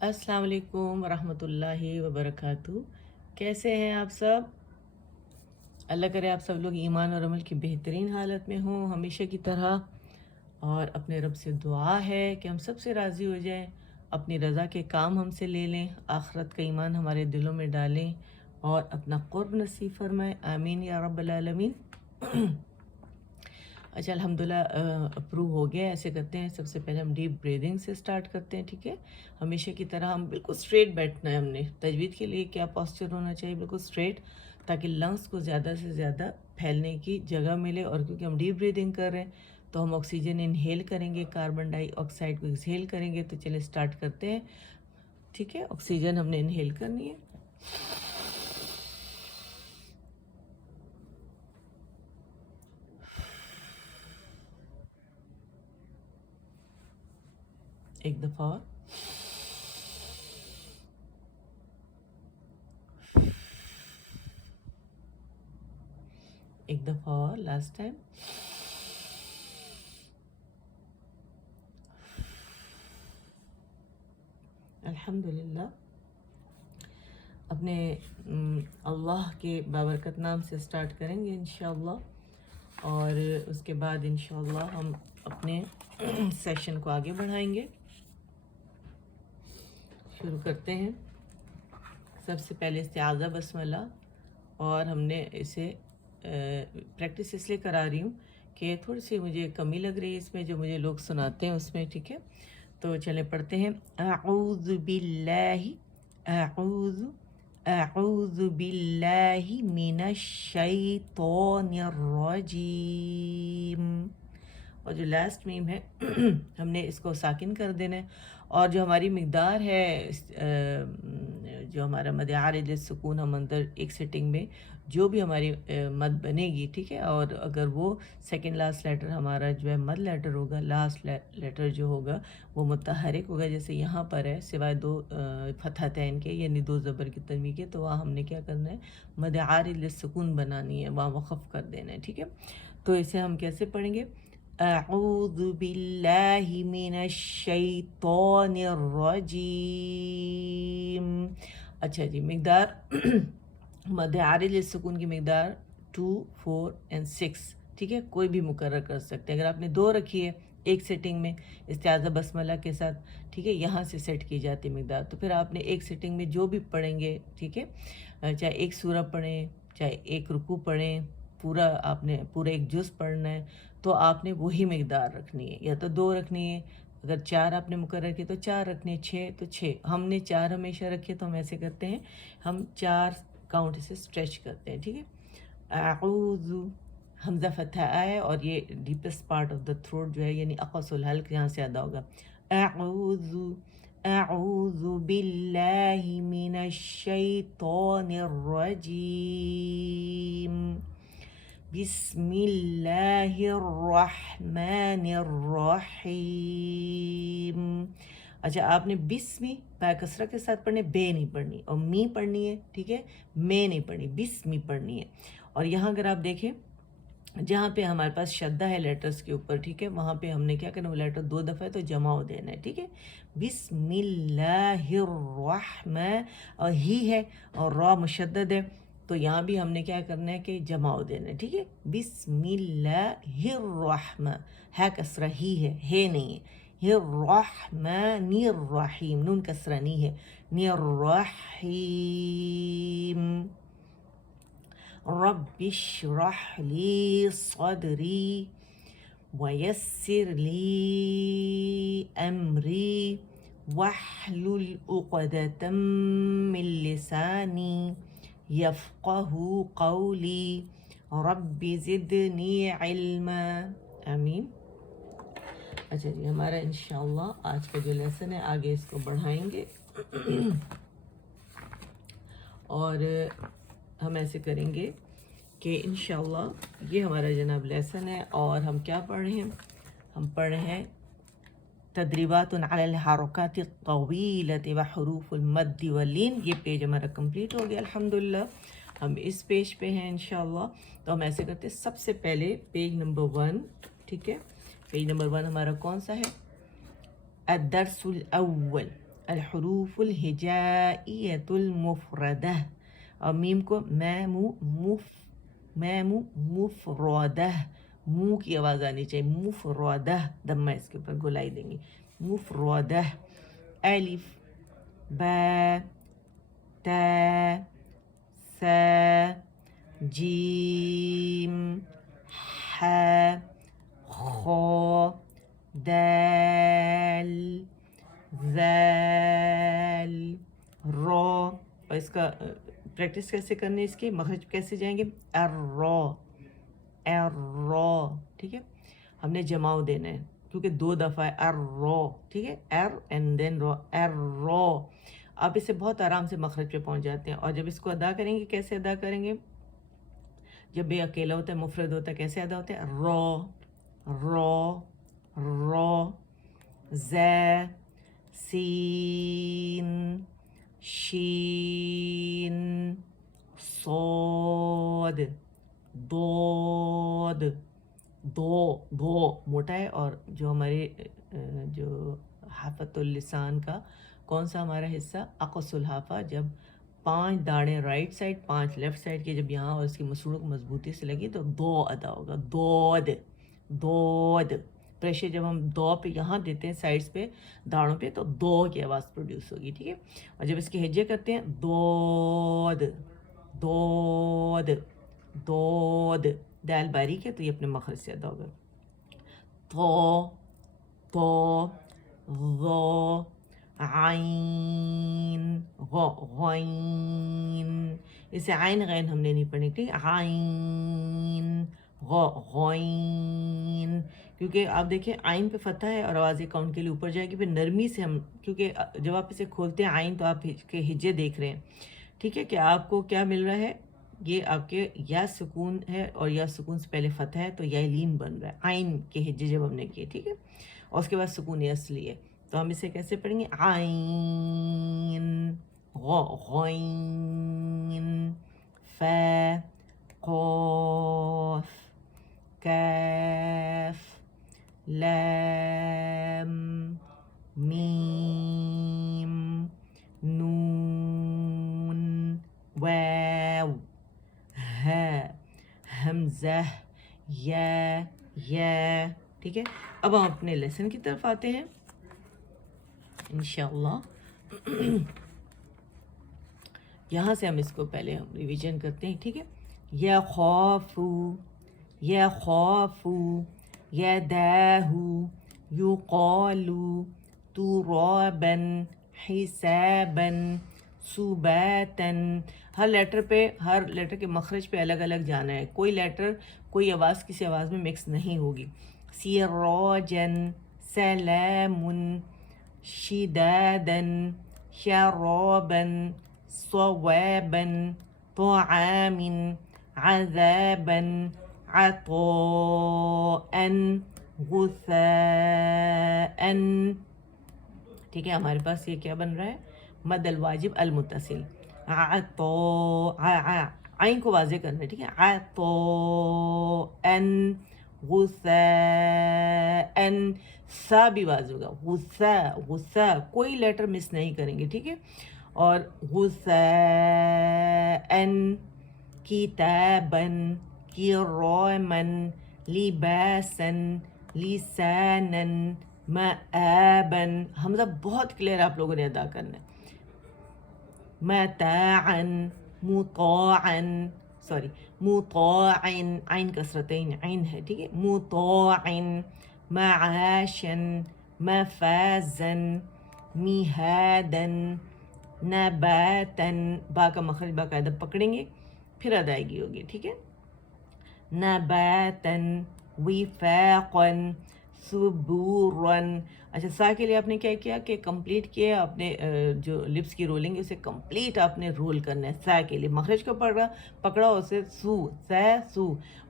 السلام علیکم ورحمۃ اللہ وبرکاتہ۔ کیسے ہیں آپ سب؟ اللہ کرے آپ سب لوگ ایمان اور عمل کی بہترین حالت میں ہوں ہمیشہ کی طرح، اور اپنے رب سے دعا ہے کہ ہم سب سے راضی ہو جائیں، اپنی رضا کے کام ہم سے لے لیں، آخرت کا ایمان ہمارے دلوں میں ڈالیں اور اپنا قرب نصیب فرمائے، آمین یا رب العالمین۔ اچھا الحمدللہ اپروو ہو گیا۔ ایسے کرتے ہیں، سب سے پہلے ہم ڈیپ بریدنگ سے سٹارٹ کرتے ہیں، ٹھیک ہے؟ ہمیشہ کی طرح ہم بالکل سٹریٹ بیٹھنا ہے، ہم نے تجوید کے لیے کیا پاسچر ہونا چاہیے، بالکل سٹریٹ، تاکہ لنگس کو زیادہ سے زیادہ پھیلنے کی جگہ ملے، اور کیونکہ ہم ڈیپ بریدنگ کر رہے ہیں تو ہم آکسیجن انہیل کریں گے، کاربن ڈائی آکسائڈ کو ایکسہیل کریں گے۔ تو چلے سٹارٹ کرتے ہیں، ٹھیک ہے؟ آکسیجن ہم نے انہیل کرنی ہے، ایک دفعہ اور، ایک دفعہ اور، لاسٹ ٹائم، الحمدللہ۔ اپنے اللہ کے بابرکت نام سے سٹارٹ کریں گے انشاءاللہ، اور اس کے بعد انشاءاللہ ہم اپنے سیشن کو آگے بڑھائیں گے۔ شروع کرتے ہیں۔ سب سے پہلے استعاذہ بسم اللہ، اور ہم نے اسے پریکٹس اس لیے کرا رہی ہوں کہ تھوڑی سی مجھے کمی لگ رہی ہے اس میں، جو مجھے لوگ سناتے ہیں اس میں، ٹھیک ہے؟ تو چلے پڑھتے ہیں۔ اعوذ باللہ، اعوذ اعوذ باللہ من الشیطان الرجیم، اور جو لاسٹ میم ہے ہم نے اس کو ساکن کر دینا ہے، اور جو ہماری مقدار ہے جو ہمارا مد عارض سکون، ہم اندر ایک سیٹنگ میں جو بھی ہماری مد بنے گی، ٹھیک ہے؟ اور اگر وہ سیکنڈ لاسٹ لیٹر ہمارا جو ہے مد لیٹر ہوگا، لاسٹ لیٹر جو ہوگا وہ متحرک ہوگا، جیسے یہاں پر ہے، سوائے دو فتحتین کے یعنی دو زبر کی تنوین کے، تو وہاں ہم نے کیا کرنا ہے، مد عارض سکون بنانی ہے، وہاں وقف کر دینا ہے، ٹھیک ہے؟ تو اسے ہم کیسے پڑھیں گے؟ اعوذ باللہ من الشیطان الرجیم۔ اچھا جی، مقدار مد عارض سکون کی مقدار 2، 4 and 6، ٹھیک ہے؟ کوئی بھی مقرر کر سکتے ہیں۔ اگر آپ نے 2 رکھی ہے ایک سیٹنگ میں استعاذہ بسم اللہ کے ساتھ، ٹھیک ہے، یہاں سے سیٹ کی جاتی مقدار، تو پھر آپ نے ایک سیٹنگ میں جو بھی پڑھیں گے، ٹھیک ہے، چاہے ایک سورہ پڑھیں، چاہے ایک رکوع پڑھیں، پورا آپ نے پورا ایک جز پڑھنا ہے، تو آپ نے وہی مقدار رکھنی ہے، یا تو 2 رکھنی ہے، اگر 4 آپ نے مقرر کی تو 4 رکھنی ہے، 6 تو 6۔ ہم نے 4 ہمیشہ رکھے، تو ہم ایسے کرتے ہیں، ہم 4 کاؤنٹ سے اسٹریچ کرتے ہیں، ٹھیک ہے؟ اعوذ، حمزہ فتح آئے، اور یہ deepest part of the throat جو ہے، یعنی اقص الحلق یہاں سے ادا ہوگا۔ اعوذ اعوذ باللہ من الشیطان الرجیم، بسم اللہ الرحمن الرحیم۔ اچھا، آپ نے بسمی با کسرہ کے ساتھ پڑھنے، بے نہیں پڑھنی، اور می پڑھنی ہے، ٹھیک ہے؟ میں نہیں پڑھنی، بسمی پڑھنی ہے۔ اور یہاں اگر آپ دیکھیں، جہاں پہ ہمارے پاس شدہ ہے لیٹرز کے اوپر، ٹھیک ہے، وہاں پہ ہم نے کیا کرنا، وہ لیٹر 2 دفعہ ہے تو جمع دینا ہے، ٹھیک ہے؟ بسم اللہ الرحمن، اور ہی ہے اور را مشدد ہے، تو یہاں بھی ہم نے کیا کرنا ہے کہ جمع دینا ہے، ٹھیک ہے؟ بسم اللہ الرحمن، ہے کسرہ، ہی ہے نہیں ہے، الرحمن الرحیم، نون کسرہ نہیں ہے، نی الرحیم۔ رب اشرح لی صدری ویسر لی امری واحلل عقدۃ من لسانی یفقہ قولی رب زدنی علما، آمین۔ اچھا جی، ہمارا انشاءاللہ آج کا جو لیسن ہے، آگے اس کو بڑھائیں گے، اور ہم ایسے کریں گے کہ انشاءاللہ یہ ہمارا جناب لیسن ہے، اور ہم کیا پڑھ رہے ہیں؟ ہم پڑھ رہے ہیں تدریبات علی الحرکات الطویلۃ وحروف المد واللین۔ یہ پیج ہمارا کمپلیٹ ہو گیا الحمدللہ، ہم اس پیج پہ ہیں انشاءاللہ۔ تو ہم ایسے کرتے ہیں، سب سے پہلے پیج نمبر 1، ٹھیک ہے؟ پیج نمبر 1 ہمارا کون سا ہے؟ الدرس الاول، الحروف الہجائیۃ المفردہ، اور میم کو میم مفردہ، منہ کی آواز آنی چاہیے، مفردہ، دمہ اس کے اوپر گلائی دیں گے، مفردہ، الف با تا سا جیم ح خا دال ذال را، اور اس کا پریکٹس کیسے کرنے، اس کے مخرج کیسے جائیں گے، الرا، ٹھیک ہے. ہم نے جماؤ دینا ہے کیونکہ 2 دفعہ ہے، الرا، ٹھیک ہے، اینڈ دین را، الرا. آپ اسے بہت آرام سے مخرج پہ پہنچ جاتے ہیں. اور جب اس کو ادا کریں گے، کیسے ادا کریں گے، جب بھی اکیلا ہوتا ہے، مفرد ہوتا ہے، کیسے ادا ہوتا ہے، را ز سین شین صاد ضاد، دو موٹا ہے. اور جو ہمارے جو حافۃ اللسان کا کون سا ہمارا حصہ، اقص الحافہ، جب 5 داڑیں رائٹ سائڈ 5 لیفٹ سائڈ کے جب یہاں اور اس کی مسوڑوں کو مضبوطی سے لگی تو دو ادا ہوگا، دود. پریشر جب ہم دو پہ یہاں دیتے ہیں سائڈس پہ داڑوں پہ تو دو کی آواز پروڈیوس ہوگی، ٹھیک ہے. اور جب اس کے ہجے کرتے ہیں دود، دال باریک ہے تو یہ اپنے مخرج سے ادا ہوگا. تو ظا عین غین، اسے عین غین ہم نے نہیں پڑھنی، ٹھیک ہے، عین غین، کیونکہ آپ دیکھیں عین پہ فتح ہے اور آواز کاؤنٹ کے لیے اوپر جائے گی. پھر نرمی سے ہم، کیونکہ جب آپ اسے کھولتے ہیں عین تو آپ کے ہجے دیکھ رہے ہیں، ٹھیک ہے، کہ آپ کو کیا مل رہا ہے، یہ آپ کے یا سکون ہے اور یا سکون سے پہلے فتح ہے تو یا لین بن رہا ہے عین کے ہجے جب ہم نے کیے، ٹھیک ہے، اور اس کے بعد سکون اصلی ہے. تو ہم اسے کیسے پڑھیں گے، عین غین فا قاف کاف لام میم نون واو ہا حمزہ یا، ٹھیک ہے. اب ہم اپنے لیسن کی طرف آتے ہیں انشاءاللہ. یہاں سے ہم اس کو پہلے ہم ریویژن کرتے ہیں، ٹھیک ہے. یخافو یداہو یقالو ترابا حسابا سباتا. ہر لیٹر کے مخرج پہ الگ الگ جانا ہے. کوئی آواز کسی آواز میں مکس نہیں ہوگی. سراجا سلام شدادا شرابا صوابا طعام عذابا عطاء غثاء. ٹھیک ہے، ہمارے پاس یہ کیا بن رہا ہے، مد الواجب المتصل. عین کو واضح کرنا ہے، ٹھیک ہے، عطاء غثاء. سا بھی واضح ہوگا، غصہ کوئی لیٹر مس نہیں کریں گے، ٹھیک ہے. اور غثاء کتابا کراما لباسا لسانا مآبا. حمزہ بہت کلیئر آپ لوگوں نے ادا کرنا ہے. متاعا مطاعا عین کسرتین عین ہے، ٹھیک ہے، مطاعا معاشا مفازا مہادا نباتا. با کا مخرج باقاعدہ پکڑیں گے پھر ادائیگی ہوگی، ٹھیک ہے. نباتا وفاقا ثبورا. اچھا، سا کے لیے آپ نے کیا کیا کہ کمپلیٹ کیا آپ نے جو لپس کی رولنگ ہے اسے کمپلیٹ آپ نے رول کرنا ہے. سا کے لیے مخرج کو پکڑا اسے سو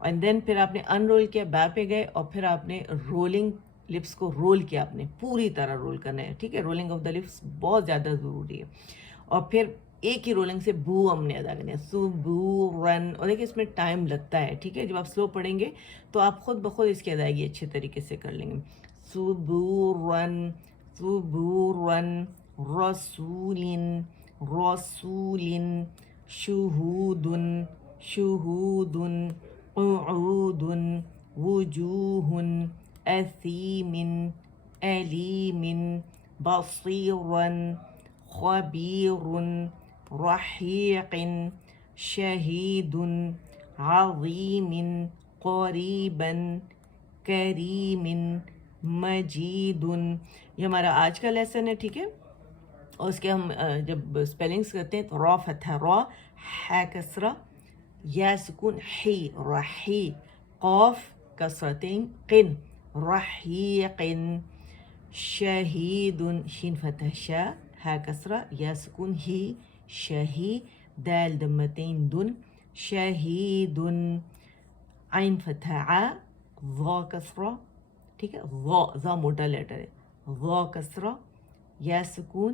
اینڈ دین پھر آپ نے ان رول کیا، با پہ گئے اور پھر آپ نے رولنگ لپس کو رول کیا، آپ نے پوری طرح رول کرنا ہے، ٹھیک ہے. رولنگ آف دا لپس بہت زیادہ ضروری ہے. اور پھر ایک ہی رولنگ سے بو ہم نے ادا کرنا ہے، سبورن. اور دیکھیں اس میں ٹائم لگتا ہے، ٹھیک ہے. جب آپ سلو پڑھیں گے تو آپ خود بخود اس کی ادائیگی اچھے طریقے سے کر لیں گے. سبورن رسول رسول شهود شهود قعود وجوه أثيم أليم بصيرا خبير رحيق شهيد عظيم قريبا کریم مجید. یہ ہمارا آج کا لیسن ہے. ٹھیک ہے, اور اس کے ہم جب اسپیلنگس کرتے ہیں تو را فتح را, ح کسرہ, یا سکون حی رحی, قاف کسرتین قن رحیق, شہید شین فتح شا, ح کسرہ, یا سکون ہی شہی, دال دمتین دن شہید, عین فتح ع, ضا کسرہ. ٹھیک ہے, ضا موٹا لیٹر ہے, ضا کسرہ, یا سکون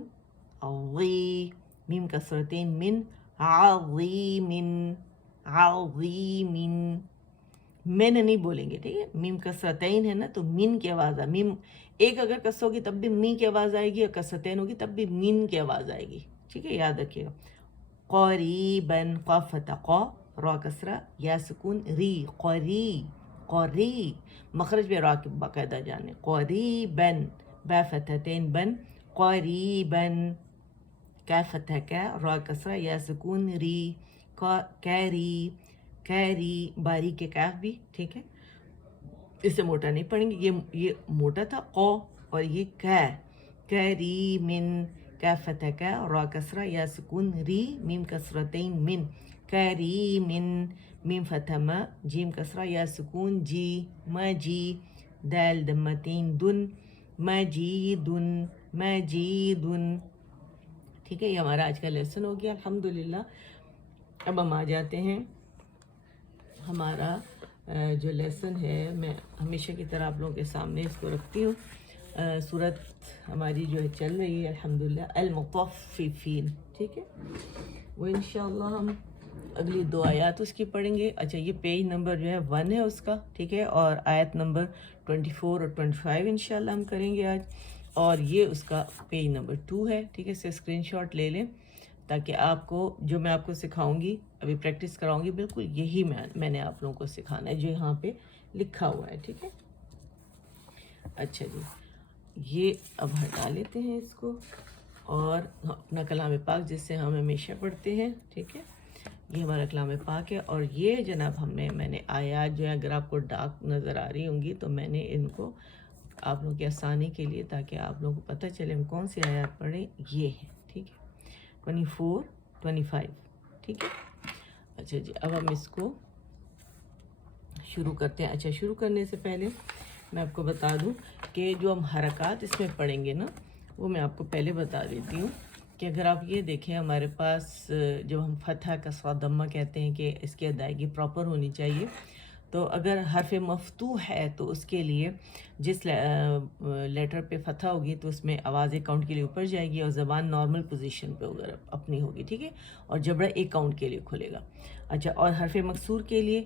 عظی, میم کسرتین من عظیم عظیم, من نہیں بولیں گے. ٹھیک ہے, میم کسرتین ہے نا تو من کی آواز آئے, میم ایک اگر کسر ہوگی تب بھی می کی آواز آئے گی, اور کسرتین ہوگی تب بھی من کی آواز آئے گی. ٹھیک ہے, یاد رکھیے گا. قریباً, قاف فتح قا, را کسرہ, یا سکون ری, قری قری, مخرج پہ را کے باقاعدہ جانے, قریباً, با فتحتین بن قریباً, کاف فتح کا, را کسرہ, یا سکون ری, کیری کیری, باریک کے کاف بھی. ٹھیک ہے, اس سے موٹا نہیں پڑھیں گے, یہ موٹا تھا قو, اور یہ کا, کریمن, کاف فتح کا, را کسرہ, یا سکون ری, میم کسرتین من, کریمن, میم فتح ما, جیم کسرہ, یا سکون جی, مجی, دال دمتین دن مجیدن مجیدن. ٹھیک ہے, یہ ہمارا آج کا لیسن ہو گیا الحمدللہ. اب ہم آ جاتے ہیں ہمارا جو لیسن ہے, میں ہمیشہ کی طرح آپ لوگوں کے سامنے اس کو رکھتی ہوں. سورت ہماری جو ہے چل رہی ہے الحمدللہ المطففین. ٹھیک ہے, وہ انشاءاللہ ہم اگلی 2 آیات اس کی پڑھیں گے. اچھا, یہ پیج نمبر جو ہے 1 ہے اس کا. ٹھیک ہے, اور آیت نمبر 24 اور 25 انشاءاللہ ہم کریں گے آج, اور یہ اس کا پیج نمبر 2 ہے. ٹھیک ہے, اس سے اسکرین شاٹ لے لیں تاکہ آپ کو جو میں آپ کو سکھاؤں گی, ابھی پریکٹس کراؤں گی, بالکل یہی میں نے آپ لوگوں کو سکھانا ہے جو یہاں پہ لکھا ہوا ہے. ٹھیک ہے, اچھا جی, یہ اب ہٹا لیتے ہیں اس کو, اور اپنا کلام پاک جس سے ہم ہمیشہ پڑھتے ہیں. ٹھیک ہے, یہ ہمارا کلام پاک ہے, اور یہ جناب میں نے آیات جو ہے, اگر آپ کو ڈارک نظر آ رہی ہوں گی تو میں نے ان کو آپ لوگوں کی آسانی کے لیے, تاکہ آپ لوگوں کو پتہ چلے ہم کون سی آیات پڑھیں, یہ ہے. ٹھیک ہے, 24 25. ٹھیک ہے, اچھا جی, اب ہم اس کو شروع کرتے ہیں. اچھا, شروع کرنے سے پہلے میں آپ کو بتا دوں کہ جو ہم حرکات اس میں پڑھیں گے نا, وہ میں آپ کو پہلے بتا دیتی ہوں کہ اگر آپ یہ دیکھیں ہمارے پاس جب ہم فتح کسرہ ضمہ کہتے ہیں کہ اس کی ادائیگی پراپر ہونی چاہیے, تو اگر حرف مفتوح ہے تو اس کے لیے جس لیٹر پہ فتح ہوگی تو اس میں آواز ایک کاؤنٹ کے لیے اوپر جائے گی, اور زبان نارمل پوزیشن پہ اپنی ہوگی. ٹھیک ہے, اور جبڑا ایک کاؤنٹ کے لیے کھلے گا. اچھا, اور حرف مکسور کے لیے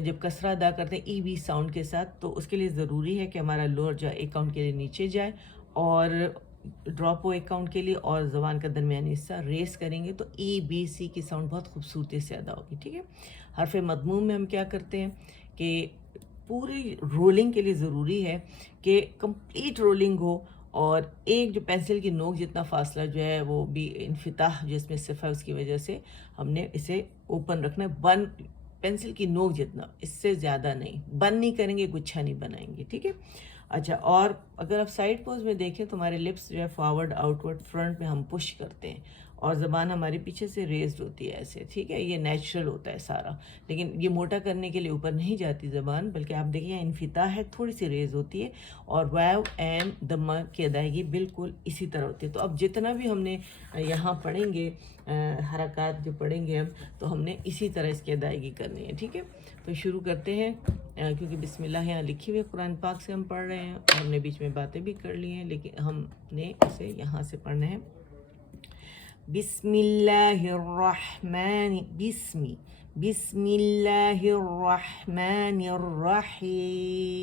جب کسرہ ادا کرتے ہیں ای بی ساؤنڈ کے ساتھ, تو اس کے لیے ضروری ہے کہ ہمارا لوور جو ایک کاؤنٹ کے لیے نیچے جائے, اور ڈراپ ہو ایک کاؤنٹ کے لیے, اور زبان کا درمیانی حصہ ریس کریں گے تو ای بی سی کی ساؤنڈ بہت خوبصورتی سے ادا ہوگی. ٹھیک ہے, حرف مضموم میں ہم کیا کرتے ہیں کہ پوری رولنگ کے لیے ضروری ہے کہ کمپلیٹ رولنگ ہو, اور ایک جو پینسل کی نوک جتنا فاصلہ جو ہے وہ بھی انفتاح جو اس میں صفر ہے اس کی وجہ سے ہم نے اسے اوپن رکھنا ہے. پینسل کی نوک جتنا, اس سے زیادہ نہیں. بند نہیں کریں گے, گچھا نہیں بنائیں گے. ٹھیک ہے, اچھا, اور اگر آپ سائڈ پوز میں دیکھیں تو ہمارے لپس جو ہے فارورڈ آؤٹ ورڈ فرنٹ میں ہم پش کرتے ہیں, اور زبان ہماری پیچھے سے ریزڈ ہوتی ہے ایسے. ٹھیک ہے, یہ نیچرل ہوتا ہے سارا, لیکن یہ موٹا کرنے کے لیے اوپر نہیں جاتی زبان, بلکہ آپ دیکھیں انفتاح ہے, تھوڑی سی ریز ہوتی ہے, اور واو اینڈ ضمہ کی ادائیگی بالکل اسی طرح ہوتی ہے. تو اب جتنا بھی ہم نے یہاں پڑھیں گے حرکات جو پڑھیں گے تو ہم نے اسی طرح اس کی ادائیگی کرنی ہے. ٹھیک ہے, تو شروع کرتے ہیں, کیونکہ بسم اللہ یہاں لکھی ہوئی قرآن پاک سے ہم پڑھ رہے ہیں, ہم نے بیچ میں باتیں بھی کر لی ہیں, لیکن ہم نے اسے یہاں سے پڑھنا ہے. بسم اللہ الرحمن بسم اللہ الرحمن الرحیم.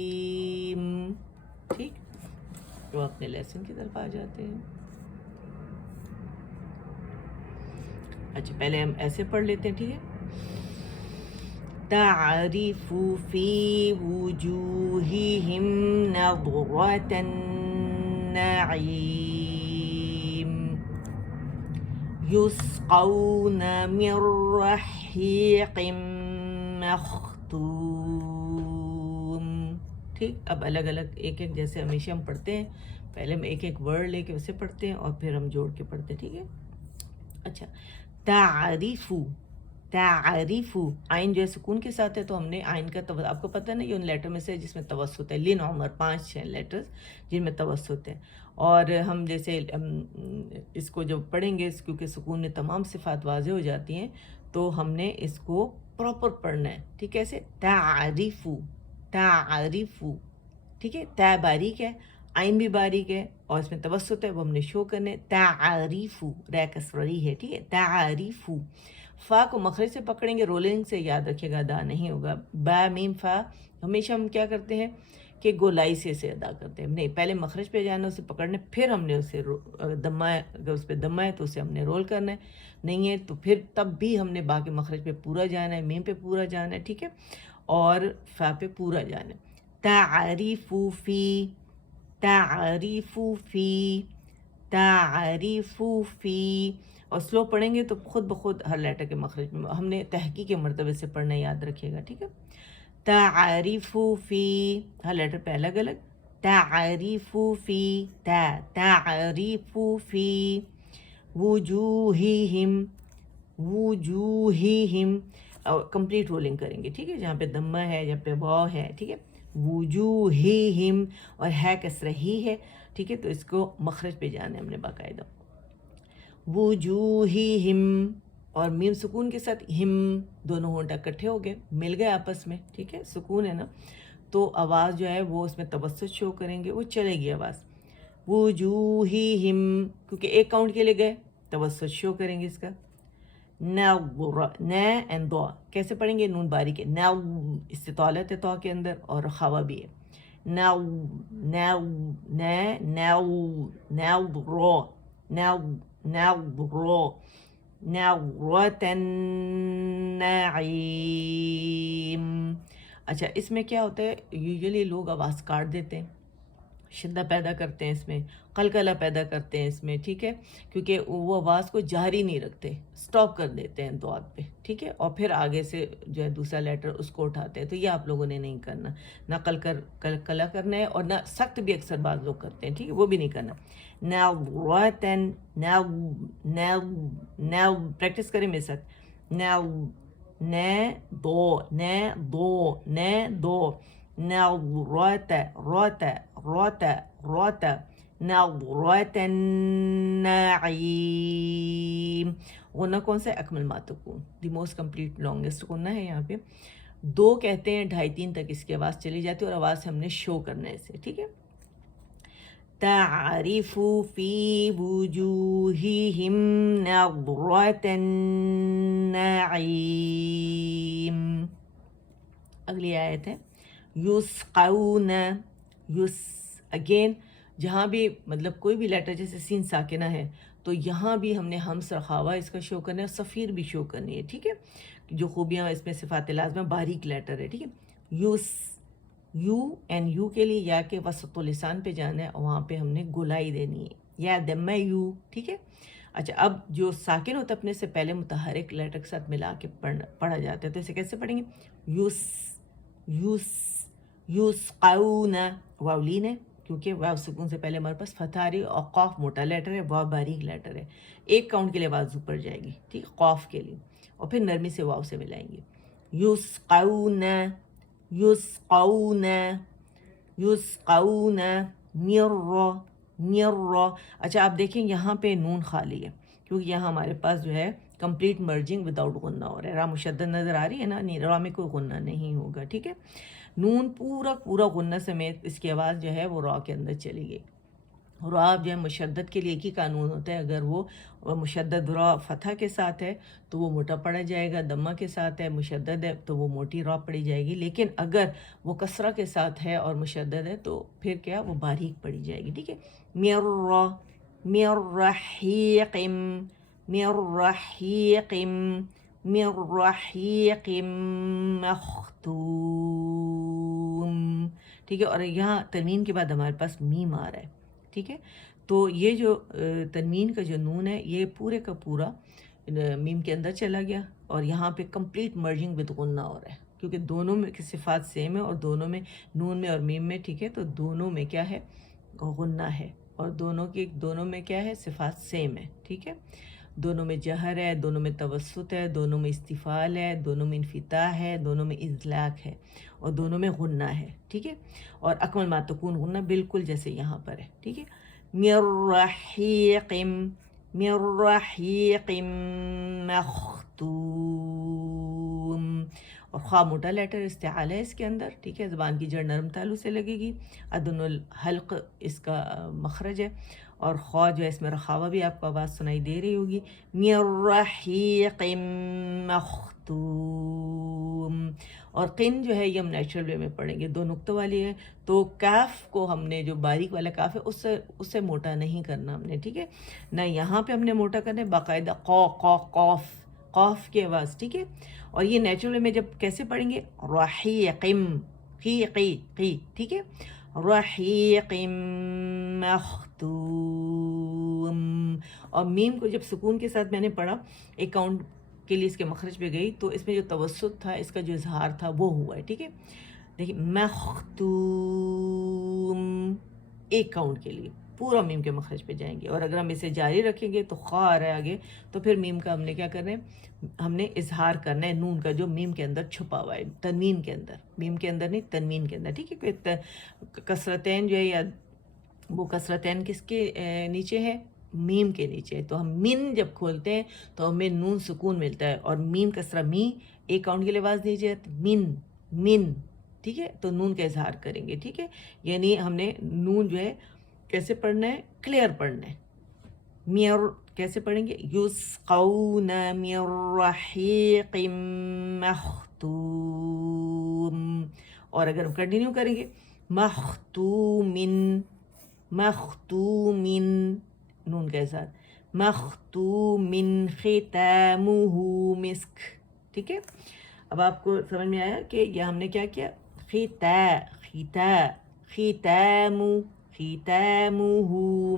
ٹھیک, تو اپنے لیسن کی طرف آ جاتے ہیں. اچھا پہلے ہم ایسے پڑھ لیتے ہیں، ٹھیک ہے. تعرف في وجوههم نضرة النعيم يسقون من رحيق مختوم. ٹھیک، اب الگ الگ ایک ایک جیسے ہمیشہ ہم پڑھتے ہیں، پہلے ہم ایک ایک ورڈ لے کے اسے پڑھتے ہیں اور پھر ہم جوڑ کے پڑھتے ہیں، ٹھیک ہے. اچھا تعریفو، تعریفو آئین جو ہے سکون کے ساتھ ہے، تو ہم نے آئین کا آپ کو پتہ نہیں، یہ ان لیٹر میں سے جس میں توسط ہے، لن عمر 5-6 لیٹرز جن میں توسط ہے. اور ہم جیسے اس کو جب پڑھیں گے، کیونکہ سکون میں تمام صفات واضح ہو جاتی ہیں، تو ہم نے اس کو پراپر پڑھنا ہے، ٹھیک ہے. ایسے تعریفو، تعریفو، ٹھیک ہے. تا باریک ہے، آئین بھی باریک ہے، اور اس میں توسط ہے، وہ ہم نے شو کرنے. تعریفو ر کسری ہے، ٹھیک ہے. تعریفو فا کو مخرج سے پکڑیں گے، رولنگ سے، یاد رکھیے گا ادا نہیں ہوگا. با میم فا ہمیشہ ہم کیا کرتے ہیں کہ گولائی سے اسے ادا کرتے ہیں. نہیں، پہلے مخرج پہ جانا، اسے پکڑنا، پھر ہم نے اسے دمہ، اگر اس پہ دمہ ہے تو اسے ہم نے رول کرنا ہے، نہیں ہے تو پھر تب بھی ہم نے باقی مخرج پہ پورا جانا ہے، میم پہ پورا جانا ہے، ٹھیک ہے، اور فا پہ پورا جانا ہے. تعریف فی، تعریف فی، تعریف فی. اور سلو پڑھیں گے تو خود بخود ہر لیٹر کے مخرج میں ہم نے تحقیق کے مرتبے سے پڑھنا، یاد رکھیے گا، ٹھیک ہے. تعریف فی، ہر لیٹر پہ الگ الگ. تعریف فی، تا، تعریف فی وجوہہم، وجوہہم، کمپلیٹ رولنگ کریں گے، ٹھیک ہے، جہاں پہ دمہ ہے، جہاں پہ واو ہے، ٹھیک ہے. وجوہہم، اور ہے کسرہ ہی ہے، ٹھیک ہے، تو اس کو مخرج پہ جانا ہے ہم نے باقاعدہ. وجوہہم، اور میم سکون کے ساتھ ہم، دونوں ہونٹ اکٹھے ہو گئے، مل گئے آپس میں، ٹھیک ہے، سکون ہے نا، تو آواز جو ہے وہ اس میں توسط شو کریں گے، وہ چلے گی آواز. وجوہہم، کیونکہ ایک کاؤنٹ کے لیے گئے، توسط شو کریں گے اس کا. نظر، ن اینڈ دو کیسے پڑھیں گے؟ نون باریک ہے، نو استطالت ہے تو کے اندر، اور خوا بھی ہے. نو، نو، ن، نو، نو رو، نو، نو، نعرة النعیم. اچھا اس میں کیا ہوتا ہے، یوزلی لوگ آواز کاٹ دیتے ہیں، شدہ پیدا کرتے ہیں اس میں، قلقلہ پیدا کرتے ہیں اس میں، ٹھیک ہے، کیونکہ وہ آواز کو جاری نہیں رکھتے، سٹاپ کر دیتے ہیں دوات پہ، ٹھیک ہے، اور پھر آگے سے جو ہے دوسرا لیٹر اس کو اٹھاتے ہیں. تو یہ آپ لوگوں نے نہیں کرنا، نہ قلقلہ کرنا ہے، اور نہ سخت بھی اکثر بعض لوگ کرتے ہیں، ٹھیک ہے، وہ بھی نہیں کرنا. نعرتن، نو، نو، نو، پریکٹس کریں میرے ساتھ. نو، ن دو، ن دو، ن دو، نعرت، روت، روت، روت، نعرت النعیم. غنہ کون سا ہے؟ اکمل ما تکون، دی موسٹ کمپلیٹ لانگسٹ غنہ ہے یہاں پہ. دو کہتے ہیں، 2.5-3 تک اس کی آواز چلی جاتی ہے، اور آواز ہم نے شو کرنا ہے اسے، ٹھیک ہے. تعرف فی وجوہہم نظرة النعیم. اگلی آیت ہے یسقون، یس، اگین جہاں بھی مطلب کوئی بھی لیٹر جیسے سین ساکنہ ہے تو یہاں بھی ہم نے ہمس رخاوہ اس کا شو کرنا ہے، اور صفیر بھی شو کرنی ہے، ٹھیک ہے، جو خوبیاں اس میں صفات لازمہ، باریک لیٹر ہے، ٹھیک ہے. یس، یو اینڈ یو کے لیے یا کے وسط لسان پہ جانا ہے، اور وہاں پہ ہم نے گولائی دینی ہے، یا دمہ یو، ٹھیک ہے. اچھا اب جو ساکن ہوتا ہے اپنے سے پہلے متحرک لیٹر کے ساتھ ملا کے پڑھا جاتا ہے، تو اسے کیسے پڑھیں گے؟ یوس، یوس، یسقون، واو لین ہے کیونکہ واو سکون سے پہلے ہمارے پاس فتح آ رہی ہے، اور قاف موٹا لیٹر ہے، واو باریک لیٹر ہے، ایک کاؤنٹ کے لیے آواز اوپر جائے گی، ٹھیک، قاف کے لیے، اور پھر نرمی سے واو سے ملائیں گے. یسقون، یسقون، یسقون، مر، مر. اچھا آپ دیکھیں یہاں پہ نون خالی ہے، کیونکہ یہاں ہمارے پاس جو ہے کمپلیٹ مرجنگ وداؤٹ غنہ ہو رہا ہے. را مشدد نظر آ رہی ہے نا، را میں کوئی غنہ نہیں ہوگا، ٹھیک ہے. نون پورا پورا غنہ سمیت اس کی آواز جو ہے وہ را کے اندر چلی گئی. را جو ہے مشدد کے لیے ایک ہی قانون ہوتا ہے، اگر وہ مشدد را فتح کے ساتھ ہے تو وہ موٹا پڑا جائے گا، دمہ کے ساتھ ہے مشدد ہے تو وہ موٹی را پڑی جائے گی، لیکن اگر وہ کسرہ کے ساتھ ہے اور مشدد ہے تو پھر کیا، وہ باریک پڑی جائے گی، ٹھیک ہے. مر، مر رحیق، من رحیق من رحیق مختوم، ٹھیک ہے. اور یہاں تنوین کے بعد ہمارے پاس میم آ رہا ہے، ٹھیک ہے. تو یہ جو تنوین کا جو نون ہے یہ پورے کا پورا میم کے اندر چلا گیا، اور یہاں پہ کمپلیٹ مرجنگ ود غنہ ہو رہا ہے، کیونکہ دونوں میں کی صفات سیم ہے، اور دونوں میں نون میں اور میم میں، ٹھیک ہے. تو دونوں میں کیا ہے؟ غنہ ہے، اور دونوں میں کیا ہے؟ صفات سیم ہے، ٹھیک ہے. دونوں میں جہر ہے، دونوں میں توسط ہے، دونوں میں استفال ہے، دونوں میں انفتاح ہے، دونوں میں اذلاق ہے، اور دونوں میں غنہ ہے، ٹھیک ہے. اور اکمل ما تکون غنہ بالکل جیسے یہاں پر ہے، ٹھیک ہے. من رحیق من رحیق مختوم. اور خواہ موٹا لیٹر استعالہ ہے اس کے اندر، ٹھیک ہے. زبان کی جڑ نرم تالو سے لگے گی، ادن الحلق اس کا مخرج ہے، اور خواہ جو ہے اس میں رخاوہ بھی آپ کو آواز سنائی دے رہی ہوگی. من رحیق مختوم. اور قن جو ہے یہ ہم نیچرل وے میں پڑھیں گے، دو نقطوں والی ہے، تو کاف کو ہم نے جو باریک والا کاف ہے اس سے موٹا نہیں کرنا ہم نے، ٹھیک ہے. نہ یہاں پہ ہم نے موٹا کرنا ہے، باقاعدہ قاف قاف کی آواز، ٹھیک ہے. اور یہ نیچرل وے میں جب کیسے پڑھیں گے؟ رحیقم قی قی قی، ٹھیک ہے. رحیق مختوم. اور میم کو جب سکون کے ساتھ میں نے پڑھا، ایک کاؤنٹ کے لیے اس کے مخرج پہ گئی، تو اس میں جو توسط تھا، اس کا جو اظہار تھا وہ ہوا ہے، ٹھیک ہے. دیکھیں مختوم، ایک کاؤنٹ کے لیے پورا میم کے مخرج پہ جائیں گے. اور اگر ہم اسے جاری رکھیں گے تو خواہ آ رہا ہے آگے، تو پھر میم کا ہم نے کیا کرنا ہے؟ ہم نے اظہار کرنا ہے نون کا جو میم کے اندر چھپا ہوا ہے، تنوین کے اندر، میم کے اندر نہیں، تنوین کے اندر، ٹھیک ہے. کسرتین جو ہے، یا وہ کسرتین کس کے نیچے ہے؟ میم کے نیچے. تو ہم من جب کھولتے ہیں تو ہمیں نون سکون ملتا ہے، اور میم کسرہ می ایک کاؤنٹ کے لیے آواز دیجیے، من من، ٹھیک ہے. تو نون کا اظہار کریں گے، ٹھیک ہے. یعنی ہم نے نون جو ہے کیسے پڑھنا ہے؟ کلیئر پڑھنا ہے. میر کیسے پڑھیں گے؟ یسقون من رحیق مختوم. اور اگر ہم کنٹینیو کریں گے، مختومن مختومن، نون کا اظہار، مختومن ختامہ مسک، ٹھیک ہے. اب آپ کو سمجھ میں آیا کہ یہ ہم نے کیا کیا؟ ختامہ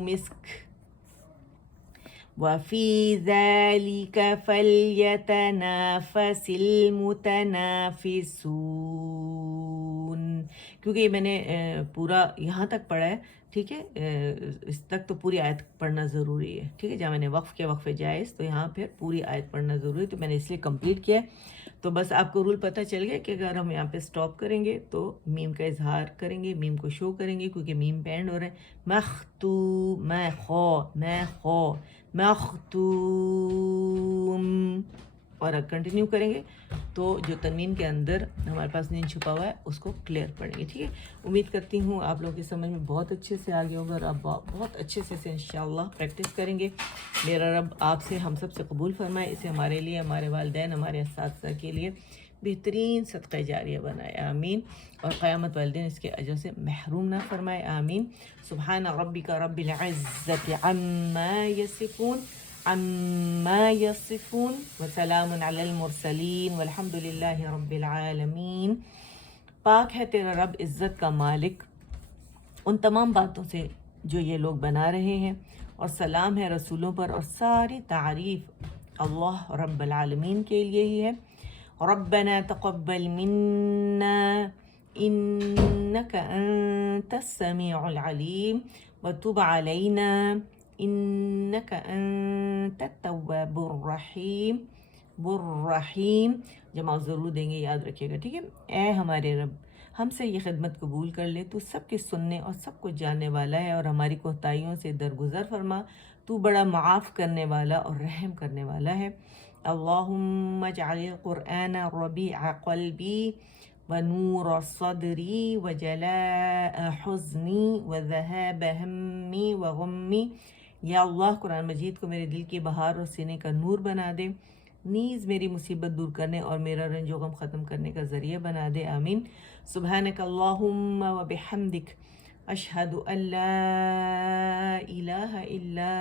مسک. وَفِي ذَلِكَ فَلْيَتَنَافَسِ الْمُتَنَافِسُونَ. کیونکہ یہ میں نے پورا یہاں تک پڑھا ہے، ٹھیک ہے. اس تک تو پوری آیت پڑھنا ضروری ہے، ٹھیک ہے. جہاں میں نے وقف کیا وقف جائز، تو یہاں پھر پوری آیت پڑھنا ضروری ہے، تو میں نے اس لیے کمپلیٹ کیا ہے. تو بس آپ کو رول پتہ چل گیا کہ اگر ہم یہاں پہ سٹاپ کریں گے تو میم کا اظہار کریں گے، میم کو شو کریں گے، کیونکہ میم پہ اینڈ ہو رہا ہے. مختوم. اور اگر کنٹینیو کریں گے تو جو تنوین کے اندر ہمارے پاس نین چھپا ہوا ہے اس کو کلیئر پڑھیں گے، ٹھیک ہے. امید کرتی ہوں آپ لوگوں کی سمجھ میں بہت اچھے سے آ گیا ہوگا، اور آپ بہت اچھے سے انشاءاللہ پریکٹس کریں گے. میرا رب آپ سے ہم سب سے قبول فرمائے، اسے ہمارے لیے، ہمارے والدین، ہمارے اساتذہ کے لیے بہترین صدقہ جاریہ بنائے، آمین. اور قیامت والدین اس کے اجر سے محروم نہ فرمائے، آمین. سبحان ربک رب العزت عما یصفون وسلام علی المرسلین والحمد للہ رب العالمین. پاک ہے تیرا رب عزت کا مالک ان تمام باتوں سے جو یہ لوگ بنا رہے ہیں، اور سلام ہے رسولوں پر، اور ساری تعریف اللہ رب العالمین کے لیے ہی ہے. ربنا تقبل منا انك انت السميع العليم وتب علينا انك انت التواب الرحیم. جمع ضرور دیں گے، یاد رکھیے گا، ٹھیک ہے. اے ہمارے رب، ہم سے یہ خدمت قبول کر لے، تو سب کے سننے اور سب کچھ جاننے والا ہے، اور ہماری کوتاہیوں سے درگزر فرما. تو بڑا معاف کرنے والا اور رحم کرنے والا ہے. اللہم اجعل القرآن ربیع قلبی ونور صدری وجلاء حزنی وذہاب ہمی وغمی. یا اللہ، قرآن مجید کو میرے دل کی بہار اور سینے کا نور بنا دے، نیز میری مصیبت دور کرنے اور میرا رنج و غم ختم کرنے کا ذریعہ بنا دے، آمین. سبحانک اللہم وبحمدک اشہد ان لا الہ الا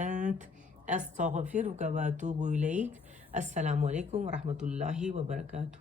انت استغفرک و اتوب الیک. السلام علیکم ورحمۃ اللہ وبرکاتہ.